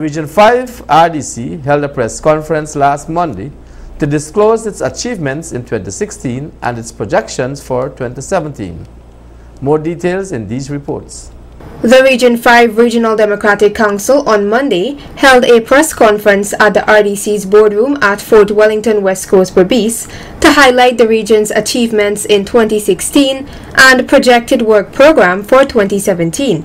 Region 5 RDC held a press conference last Monday to disclose its achievements in 2016 and its projections for 2017. More details in these reports. The Region 5 Regional Democratic Council on Monday held a press conference at the RDC's boardroom at Fort Wellington, West Coast, Berbice to highlight the region's achievements in 2016 and projected work program for 2017.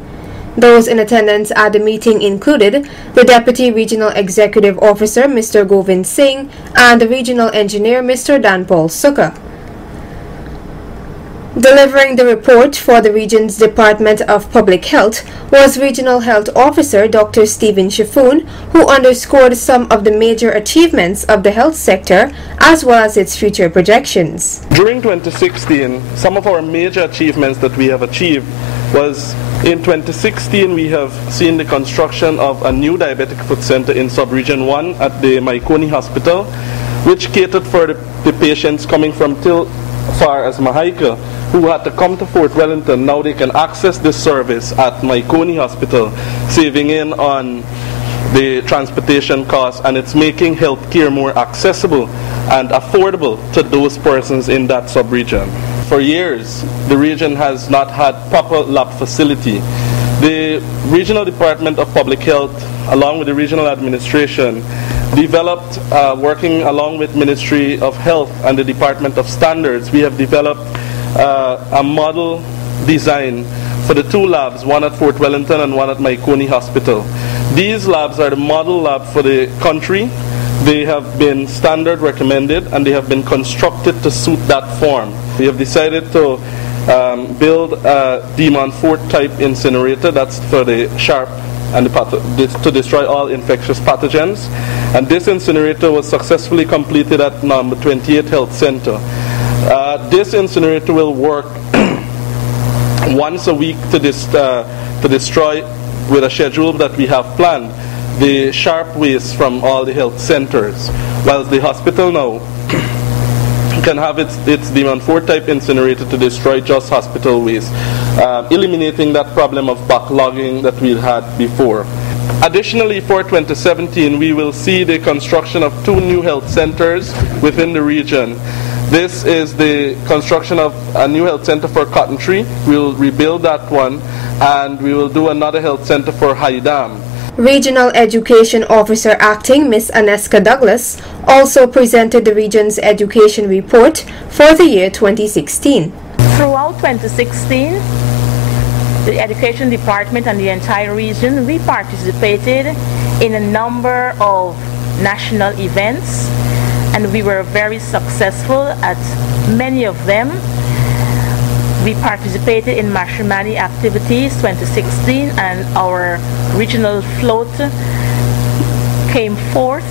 Those in attendance at the meeting included the Deputy Regional Executive Officer, Mr. Govind Singh, and the Regional Engineer, Mr. Dan Paul Sukkar. Delivering the report for the region's Department of Public Health was Regional Health Officer Dr. Stephen Shifun, who underscored some of the major achievements of the health sector as well as its future projections. During 2016, some of our major achievements that we have achieved was in 2016 we have seen the construction of a new diabetic foot center in Sub-Region 1 at the Maikoni Hospital, which catered for the patients coming from till far as Mahaika who had to come to Fort Wellington. Now they can access this service at Maikoni Hospital, saving in on the transportation costs, and it's making healthcare more accessible and affordable to those persons in that sub-region. For years, the region has not had proper lab facility. The Regional Department of Public Health, along with the regional administration, developed, working along with Ministry of Health and the Department of Standards, we have developed a model design for the two labs, one at Fort Wellington and one at Maikoni Hospital. These labs are the model lab for the country. They have been standard recommended and they have been constructed to suit that form. We have decided to build a Demon 4 type incinerator, that's for the sharp and to destroy all infectious pathogens. And this incinerator was successfully completed at number 28 Health Center. This incinerator will work once a week to destroy, with a schedule that we have planned, the sharp waste from all the health centers, whilst the hospital now can have its Demon 4 type incinerator to destroy just hospital waste, eliminating that problem of backlogging that we had before. Additionally, for 2017, we will see the construction of 2 new health centers within the region. This is the construction of a new health center for Cotton Tree. We will rebuild that one, and we will do another health center for High Dam. Regional Education Officer Acting Ms. Aneska Douglas also presented the region's education report for the year 2016. Throughout 2016, the Education Department and the entire region, we participated in a number of national events, and we were very successful at many of them. We participated in Mashramani activities 2016, and our regional float came forth.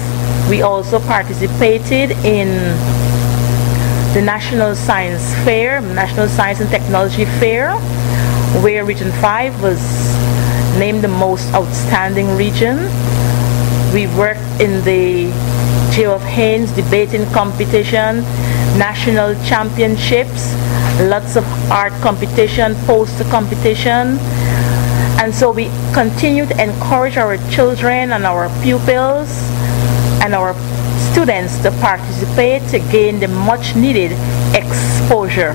We also participated in the National Science Fair, National Science and Technology Fair, where Region 5 was named the most outstanding region. We worked in the Geoff Haynes debating competition, national championships, lots of art competition, poster competition, and so we continue to encourage our children and our pupils and our students to participate to gain the much needed exposure.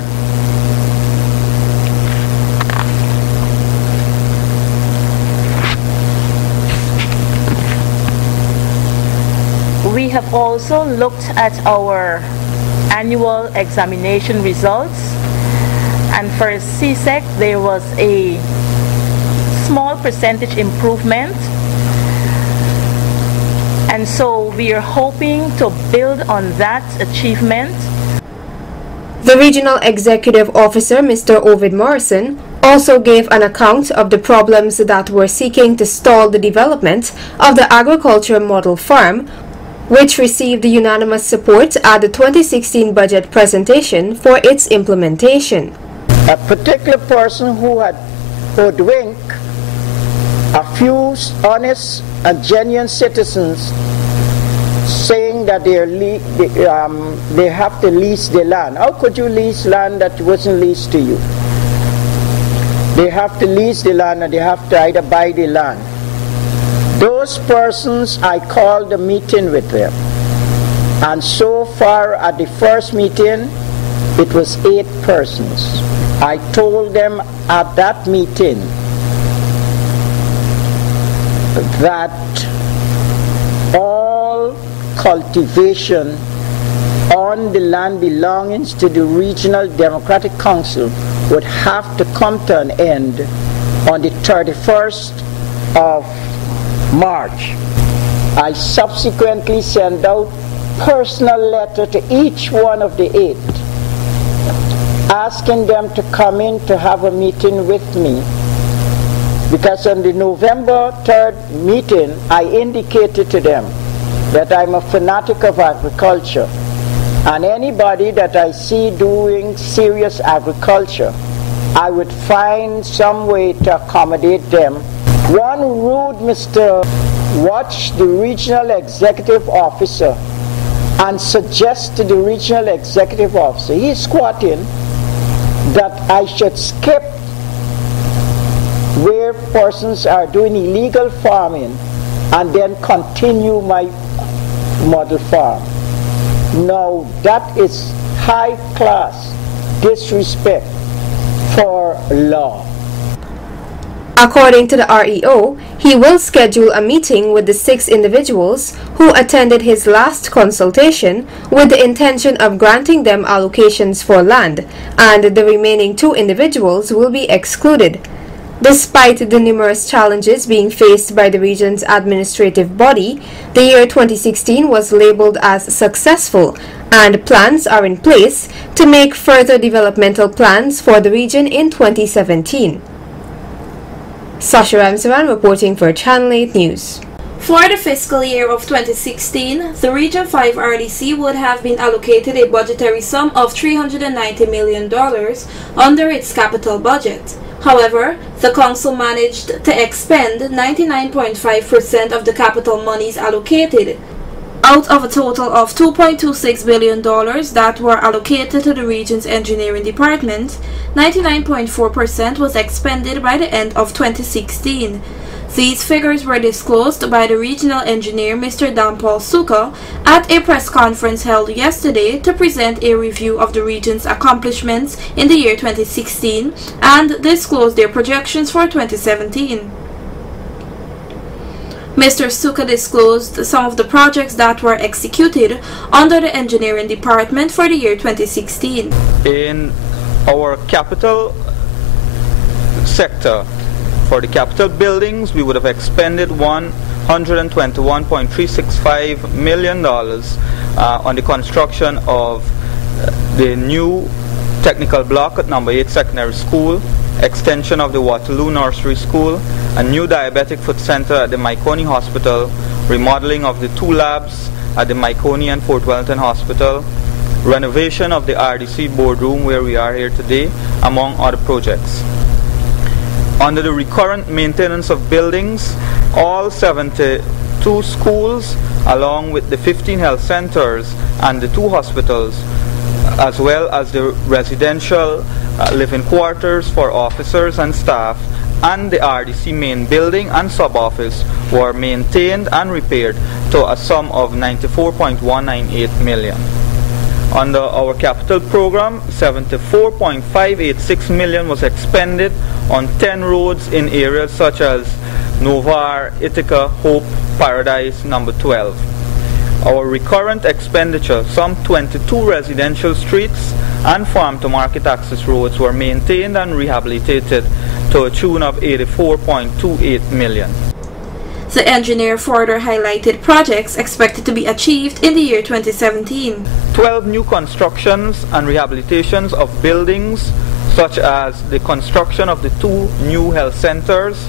We have also looked at our annual examination results, and for CSEC there was a small percentage improvement, and so we are hoping to build on that achievement. The Regional Executive Officer, Mr. Ovid Morrison, also gave an account of the problems that were seeking to stall the development of the agriculture model farm, which received unanimous support at the 2016 budget presentation for its implementation. A particular person who had hoodwinked a few honest and genuine citizens, saying that they have to lease their land. How could you lease land that wasn't leased to you? They have to lease the land, and they have to either buy the land. Those persons, I called a meeting with them. And so far at the first meeting, it was 8 persons. I told them at that meeting that all cultivation on the land belonging to the Regional Democratic Council would have to come to an end on the 31st of March. I subsequently sent out personal letter to each one of the 8 asking them to come in to have a meeting with me, because on the November 3rd meeting I indicated to them that I'm a fanatic of agriculture, and anybody that I see doing serious agriculture, I would find some way to accommodate them. One rude Mr. Watch, the regional executive officer, and suggest to the regional executive officer, he's squatting, that I should skip where persons are doing illegal farming and then continue my model farm. Now that is high class disrespect for law. According to the REO, he will schedule a meeting with the 6 individuals who attended his last consultation with the intention of granting them allocations for land, and the remaining 2 individuals will be excluded. Despite the numerous challenges being faced by the region's administrative body, the year 2016 was labeled as successful, and plans are in place to make further developmental plans for the region in 2017. Sasha Ramsaran reporting for Channel 8 News. For the fiscal year of 2016, the Region 5 RDC would have been allocated a budgetary sum of $390 million under its capital budget. However, the Council managed to expend 99.5% of the capital monies allocated. Out of a total of $2.26 billion that were allocated to the region's engineering department, 99.4% was expended by the end of 2016. These figures were disclosed by the regional engineer Mr. Dan Paul Suka at a press conference held yesterday to present a review of the region's accomplishments in the year 2016 and disclose their projections for 2017. Mr. Suka disclosed some of the projects that were executed under the engineering department for the year 2016. In our capital sector, for the capital buildings, we would have expended $121.365 million on the construction of the new technical block at number 8 secondary school, extension of the Waterloo Nursery School, a new diabetic foot center at the Maikoni Hospital, remodeling of the 2 labs at the Maikoni and Fort Wellington Hospital, renovation of the RDC boardroom where we are here today, among other projects. Under the recurrent maintenance of buildings, all 72 schools, along with the 15 health centers and the 2 hospitals, as well as the residential living quarters for officers and staff, and the RDC main building and sub-office were maintained and repaired to a sum of $94.198 million. Under our capital program, $74.586 million was expended on 10 roads in areas such as Novar, Ithaca, Hope, Paradise, number 12. Our recurrent expenditure, some 22 residential streets and farm-to-market access roads were maintained and rehabilitated to a tune of $84.28 million. The engineer further highlighted projects expected to be achieved in the year 2017. 12 new constructions and rehabilitations of buildings, such as the construction of the 2 new health centers,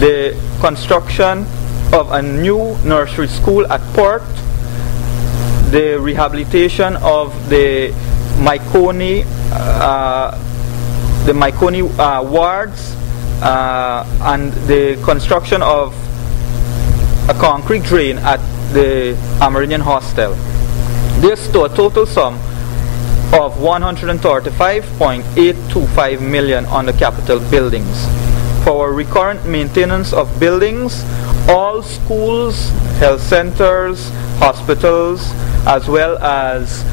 the construction of a new nursery school at Port, the rehabilitation of the Maikoni wards, and the construction of a concrete drain at the Amerindian Hostel. This to a total sum of $135.825 million on the capital buildings. For our recurrent maintenance of buildings, all schools, health centers, hospitals, as well as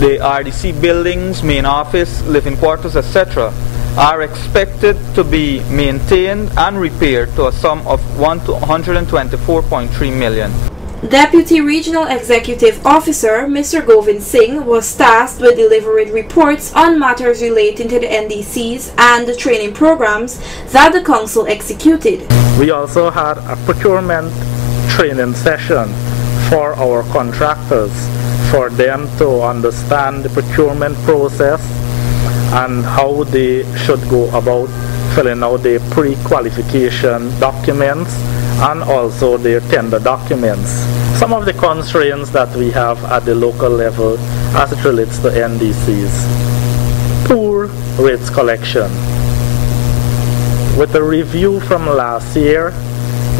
the RDC buildings, main office, living quarters, etc., are expected to be maintained and repaired to a sum of $124.3 million. Deputy Regional Executive Officer Mr. Govind Singh was tasked with delivering reports on matters relating to the NDCs and the training programs that the Council executed. We also had a procurement training session for our contractors, for them to understand the procurement process and how they should go about filling out their pre-qualification documents and also their tender documents. Some of the constraints that we have at the local level as it relates to NDCs. Poor rates collection. With a review from last year,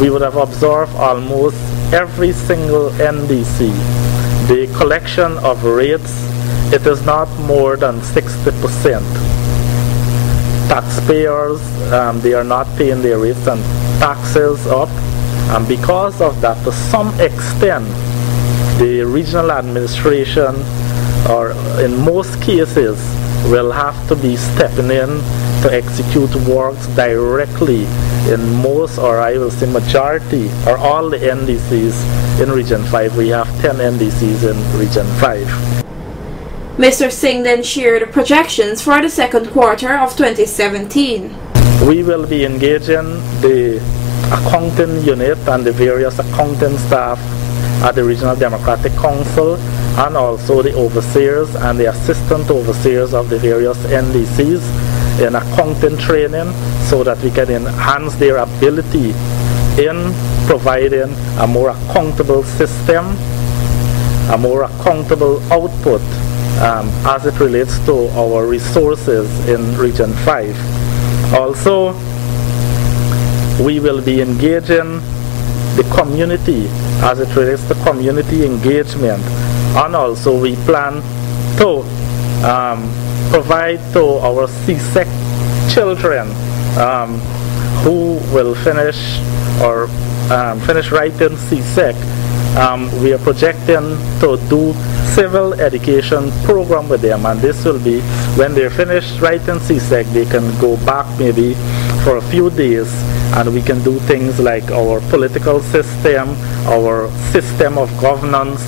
we would have observed almost every single NDC. The collection of rates, it is not more than 60%. Taxpayers, they are not paying their rates and taxes up, and because of that, to some extent, the regional administration, or in most cases, will have to be stepping in to execute works directly in most, or I will say majority, or all the NDCs in Region 5. We have 10 NDCs in Region 5. Mr. Singh then shared projections for the second quarter of 2017. We will be engaging the accounting unit and the various accounting staff at the Regional Democratic Council, and also the overseers and the assistant overseers of the various NDCs in accounting training, so that we can enhance their ability in providing a more accountable system, a more accountable output as it relates to our resources in Region 5. Also, we will be engaging the community as it relates to community engagement, and also we plan to provide to our CSEC children who will finish or finish writing CSEC. We are projecting to do civil education program with them, and this will be when they're finished writing CSEC, they can go back maybe for a few days, and we can do things like our political system, our system of governance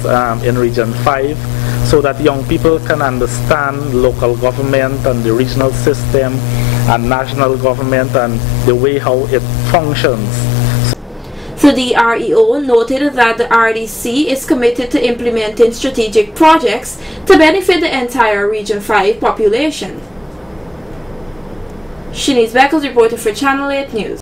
in Region 5, so that young people can understand local government and the regional system and national government and the way how it functions. So the REO noted that the RDC is committed to implementing strategic projects to benefit the entire Region 5 population. Shanice Beckles reported for Channel 8 News.